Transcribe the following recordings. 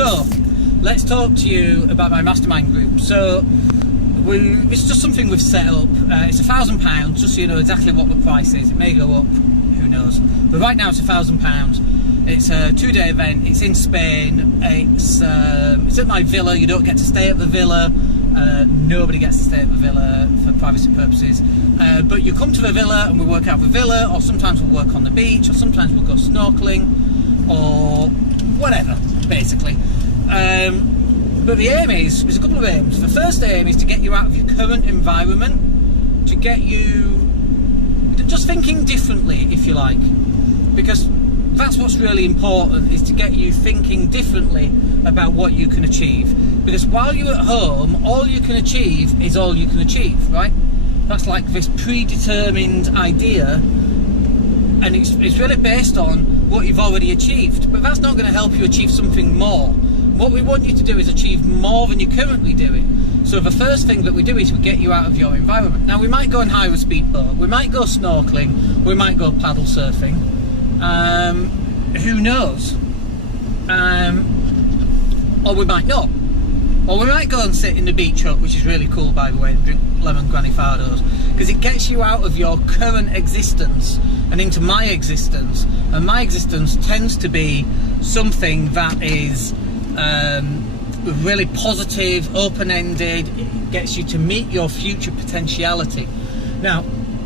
So, let's talk to you about my mastermind group. So, it's just something we've set up. It's £1,000, just so you know exactly what the price is. It may go up, who knows. But right now it's £1,000. It's a 2-day event. It's in Spain. It's at my villa. You don't get to stay at the villa. Nobody gets to stay at the villa for privacy purposes. But you come to the villa and we work out the villa, or sometimes we'll work on the beach, or sometimes we'll go snorkeling, or whatever, basically. But the aim is, there's a couple of aims. The first aim is to get you out of your current environment, to get you just thinking differently, if you like. Because that's what's really important, is to get you thinking differently about what you can achieve. Because while you're at home, all you can achieve is all you can achieve, right? That's like this predetermined idea, and it's really based on what you've already achieved. But that's not going to help you achieve something more. What we want you to do is achieve more than you're currently doing. So the first thing that we do is we get you out of your environment. Now, we might go and hire a speedboat, we might go snorkeling, we might go paddle surfing. Who knows? Or we might not. Or we might go and sit in the beach hut, which is really cool, by the way, and drink lemon granifados, because it gets you out of your current existence and into my existence. And my existence tends to be something that is really positive, open-ended. It gets you to meet your future potentiality. Now,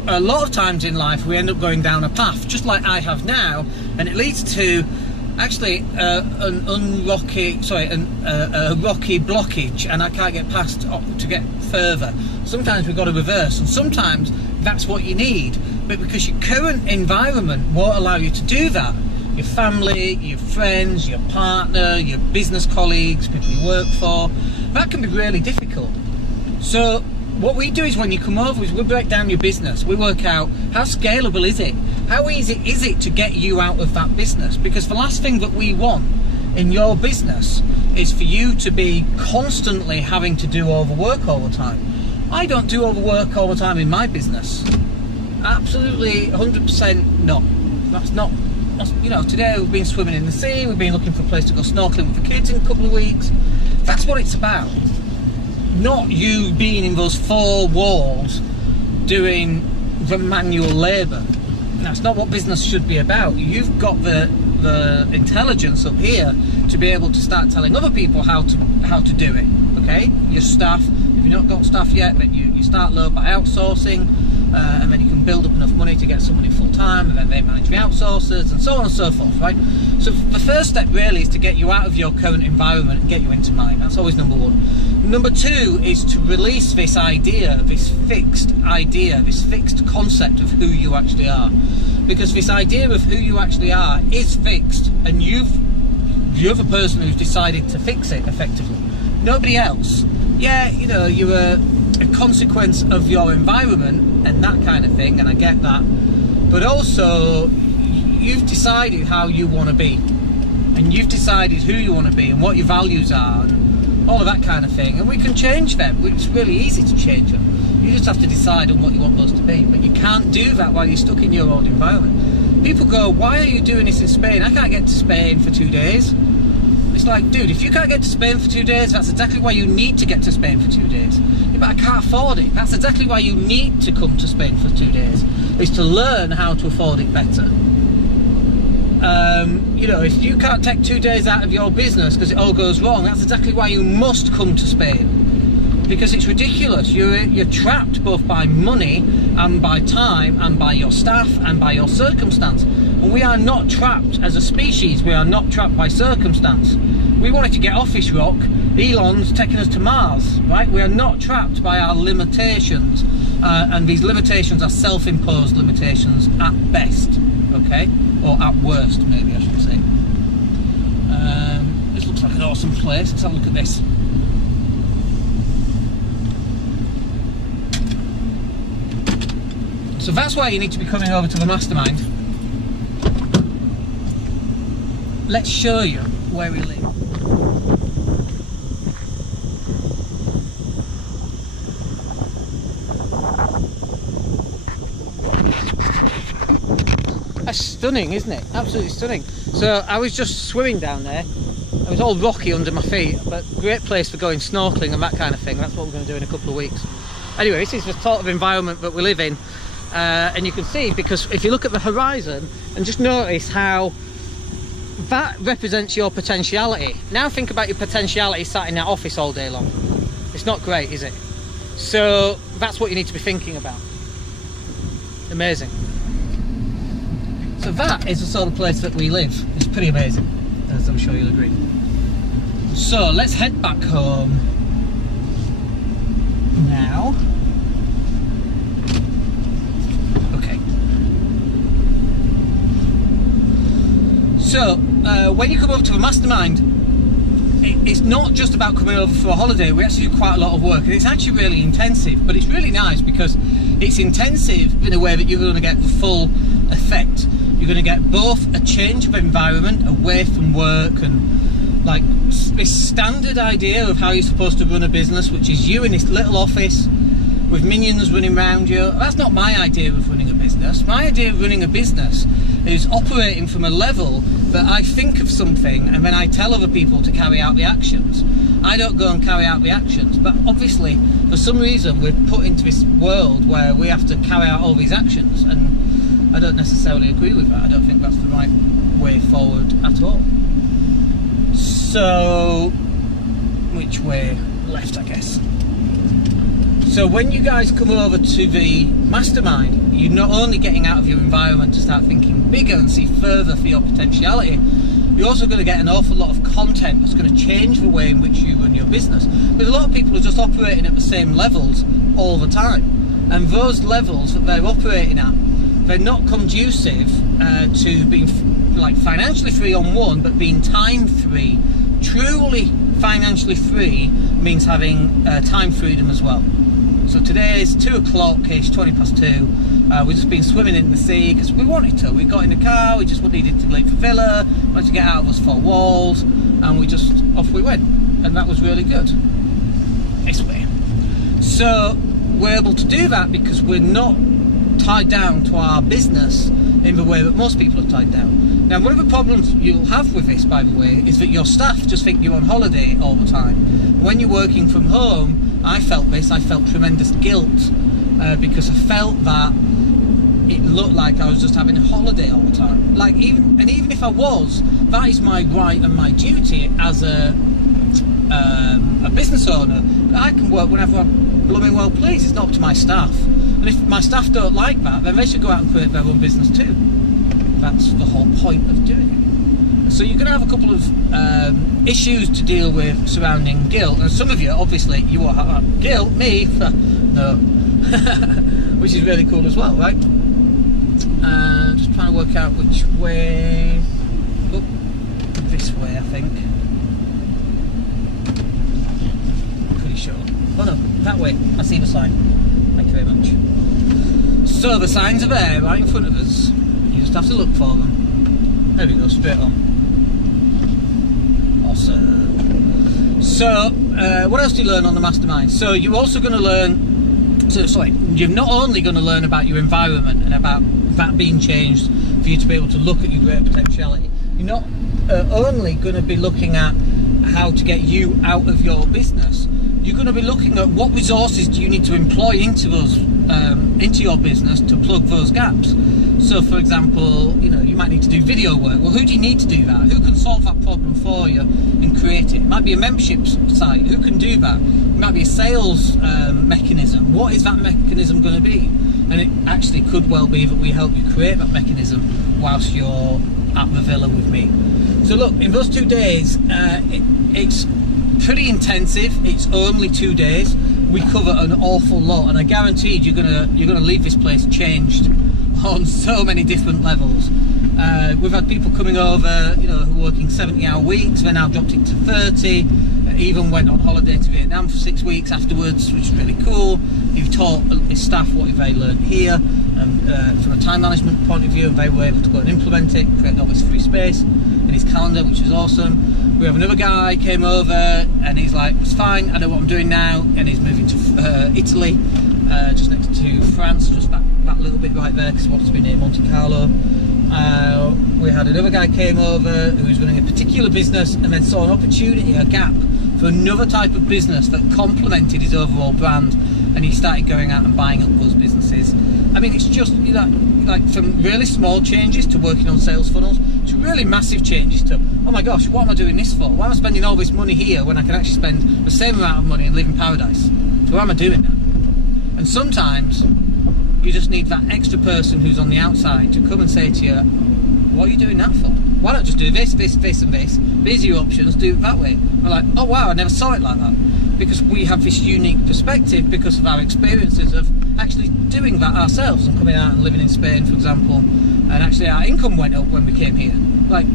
a lot of times in life we end up going down a path, just like I have now, and it leads to actually a rocky blockage, and I can't get past to get further. Sometimes we've got to reverse, and sometimes that's what you need. But because your current environment won't allow you to do that, your family, your friends, your partner, your business colleagues, people you work for, that can be really difficult. So what we do is, when you come over, is we break down your business. We work out, how scalable is it? How easy is it to get you out of that business? Because the last thing that we want in your business is for you to be constantly having to do overwork all the time. I don't do overwork all the time in my business. Absolutely 100% not. That's not, you know, today we've been swimming in the sea, we've been looking for a place to go snorkeling with the kids in a couple of weeks. That's what it's about. Not you being in those 4 walls doing the manual labour. That's not what business should be about. You've got the intelligence up here to be able to start telling other people how to do it. Okay, your staff. If you've not got staff yet, then you start low by outsourcing, and then you can build up enough money to get somebody full time, and then they manage the outsourcers, and so on and so forth. Right. So the first step really is to get you out of your current environment and get you into mine. That's always number 1. Number 2 is to release this idea, this fixed concept of who you actually are. Because this idea of who you actually are is fixed, and you're the person who's decided to fix it effectively. Nobody else. Yeah, you know, you're a consequence of your environment and that kind of thing, and I get that. But also, you've decided how you want to be, and you've decided who you want to be and what your values are, and all of that kind of thing. And we can change them. It's really easy to change them. You just have to decide on what you want those to be. But you can't do that while you're stuck in your old environment. People go, why are you doing this in Spain? I can't get to Spain for 2 days. It's like, dude, if you can't get to Spain for 2 days, that's exactly why you need to get to Spain for 2 days. Yeah, but I can't afford it. That's exactly why you need to come to Spain for 2 days, is to learn how to afford it better. You know, if you can't take 2 days out of your business because it all goes wrong, that's exactly why you must come to Spain. Because it's ridiculous. You're trapped both by money and by time and by your staff and by your circumstance. And we are not trapped as a species. We are not trapped by circumstance. We wanted to get off this rock. Elon's taking us to Mars, right? We are not trapped by our limitations. And these limitations are self-imposed limitations at best, okay? Or at worst, maybe I should say. This looks like an awesome place. Let's have a look at this. So that's why you need to be coming over to the Mastermind. Let's show you where we live. That's stunning, isn't it? Absolutely stunning. So I was just swimming down there It was all rocky under my feet, but great place for going snorkeling and that kind of thing. That's what we're going to do in a couple of weeks. Anyway, this is the sort of environment that we live in, and you can see, because if you look at the horizon and just notice how that represents your potentiality. Now think about your potentiality sat in that office all day long. It's not great, is it? So that's what you need to be thinking about. Amazing. So that is the sort of place that we live. It's pretty amazing, as I'm sure you'll agree. So let's head back home now. Okay. So when you come over to a mastermind, it's not just about coming over for a holiday. We actually do quite a lot of work, and it's actually really intensive, but it's really nice because it's intensive in a way that you're going to get the full effect. You're going to get both a change of environment away from work and like this standard idea of how you're supposed to run a business, which is you in this little office with minions running around you. That's not my idea of running a business. My idea of running a business is operating from a level that I think of something and then I tell other people to carry out the actions. I don't go and carry out the actions, but obviously for some reason we're put into this world where we have to carry out all these actions, and I don't necessarily agree with that. I don't think that's the right way forward at all. So, which way? Left, I guess. So when you guys come over to the mastermind, you're not only getting out of your environment to start thinking bigger and see further for your potentiality, you're also going to get an awful lot of content that's going to change the way in which you run your business. Because a lot of people are just operating at the same levels all the time, and those levels that they're operating at, they're not conducive to being like financially free on one, but being time free. Truly financially free means having time freedom as well. So today is 2 o'clock-ish, 20 past 2. We've just been swimming in the sea because we wanted to. We got in the car, we just needed to leave the villa, wanted to get out of those 4 walls, and off we went. And that was really good. This way. So we're able to do that because we're not tied down to our business in the way that most people are tied down. Now, one of the problems you'll have with this, by the way, is that your staff just think you're on holiday all the time. When you're working from home, I felt tremendous guilt because I felt that it looked like I was just having a holiday all the time. Like even if I was, that is my right and my duty as a business owner. But I can work whenever I'm blooming well pleased. It's not up to my staff. And if my staff don't like that, then they should go out and create their own business too. That's the whole point of doing it. So you're going to have a couple of issues to deal with surrounding guilt, and some of you, obviously, you will have guilt. Me, no, which is really cool as well, right? Just trying to work out which way. Oh, this way, I think. Pretty sure. Oh no, that way. I see the sign. Thank you very much. So the signs are there, right in front of us. You just have to look for them. There we go, straight on. Awesome. So, what else do you learn on the mastermind? So you're also going to learn, you're not only going to learn about your environment and about that being changed for you to be able to look at your greater potentiality. You're not only going to be looking at how to get you out of your business. You're going to be looking at what resources do you need to employ into your business to plug those gaps. So, for example, you might need to do video work. Well, who do you need to do that? Who can solve that problem for you and create it? It might be a membership site. Who can do that? It might be a sales mechanism. What is that mechanism going to be? And it actually could well be that we help you create that mechanism whilst you're at the villa with me. So look, in those 2 days, it's pretty intensive. It's only 2 days. We cover an awful lot, and I guaranteed you're gonna leave this place changed on so many different levels. We've had people coming over, who are working 70-hour weeks. They now dropped it to 30. Even went on holiday to Vietnam for 6 weeks afterwards, which is really cool. You've taught his staff what they learned here, from a time management point of view, and they were able to go and implement it, create all this free space in his calendar, which is awesome. We have another guy came over, and he's like, it's fine, I know what I'm doing now, and he's moving to Italy, just next to France, just that little bit right there, because he wants to be near Monte Carlo. We had another guy came over who was running a particular business and then saw an opportunity, a gap for another type of business that complemented his overall brand, and he started going out and buying up those businesses. I mean, it's just, you know, like from really small changes to working on sales funnels to really massive changes to, oh my gosh, what am I doing this for? Why am I spending all this money here when I can actually spend the same amount of money and live in paradise? So why am I doing that? And sometimes you just need that extra person who's on the outside to come and say to you, what are you doing that for? Why not just do this, this, this and this? These are your options, do it that way. We're like, oh wow, I never saw it like that. Because we have this unique perspective because of our experiences of actually doing that ourselves and coming out and living in Spain, for example, and actually our income went up when we came here. Like,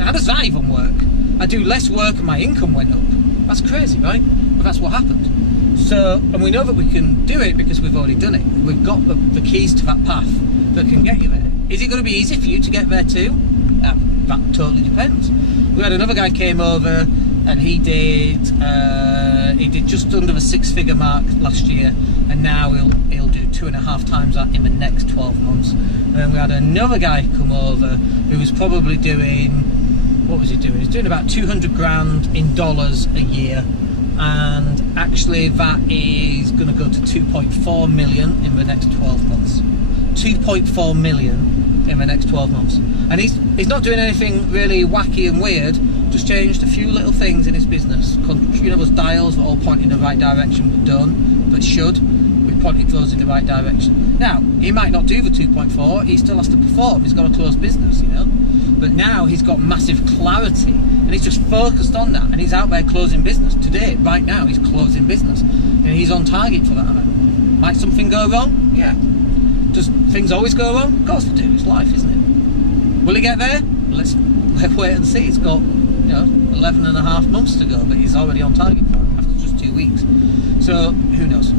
how does that even work? I do less work and my income went up. That's crazy, right? But that's what happened. So, and we know that we can do it because we've already done it. We've got the keys to that path that can get you there. Is it going to be easy for you to get there too? That totally depends. We had another guy came over and he did just under the 6-figure mark last year, and now he'll do 2.5 times that in the next 12 months. And then we had another guy come over who was probably doing, what was he doing? He's doing about 200 grand in dollars a year, and actually that is going to go to 2.4 million in the next 12 months. 2.4 million in the next 12 months, and he's not doing anything really wacky and weird, just changed a few little things in his business. You know, those dials that all point in the right direction but don't, but should, we pointed those in the right direction. Now, he might not do the 2.4, he still has to perform, he's got a closed business, you know, but now he's got massive clarity and he's just focused on that, and he's out there closing business. Today, right now, he's closing business and he's on target for that amount. Might something go wrong? Yeah. Does things always go wrong? Of course they do, it's life, isn't it? Will he get there? Let's wait and see. He's got, you know, 11.5 months to go, but he's already on target for it after just 2 weeks. So, who knows?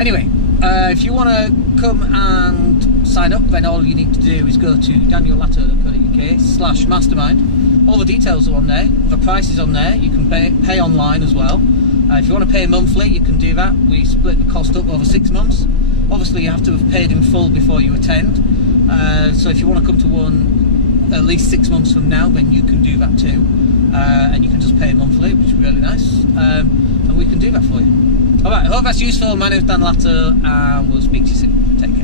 Anyway, if you want to come and sign up, then all you need to do is go to daniellatto.co.uk/mastermind. All the details are on there, the price is on there, you can pay online as well. If you want to pay monthly, you can do that. We split the cost up over 6 months. Obviously you have to have paid in full before you attend, so if you want to come to one at least 6 months from now, then you can do that too, and you can just pay monthly, which is really nice, and we can do that for you. Alright, I hope that's useful. My name is Dan Latto, and we'll speak to you soon. Take care.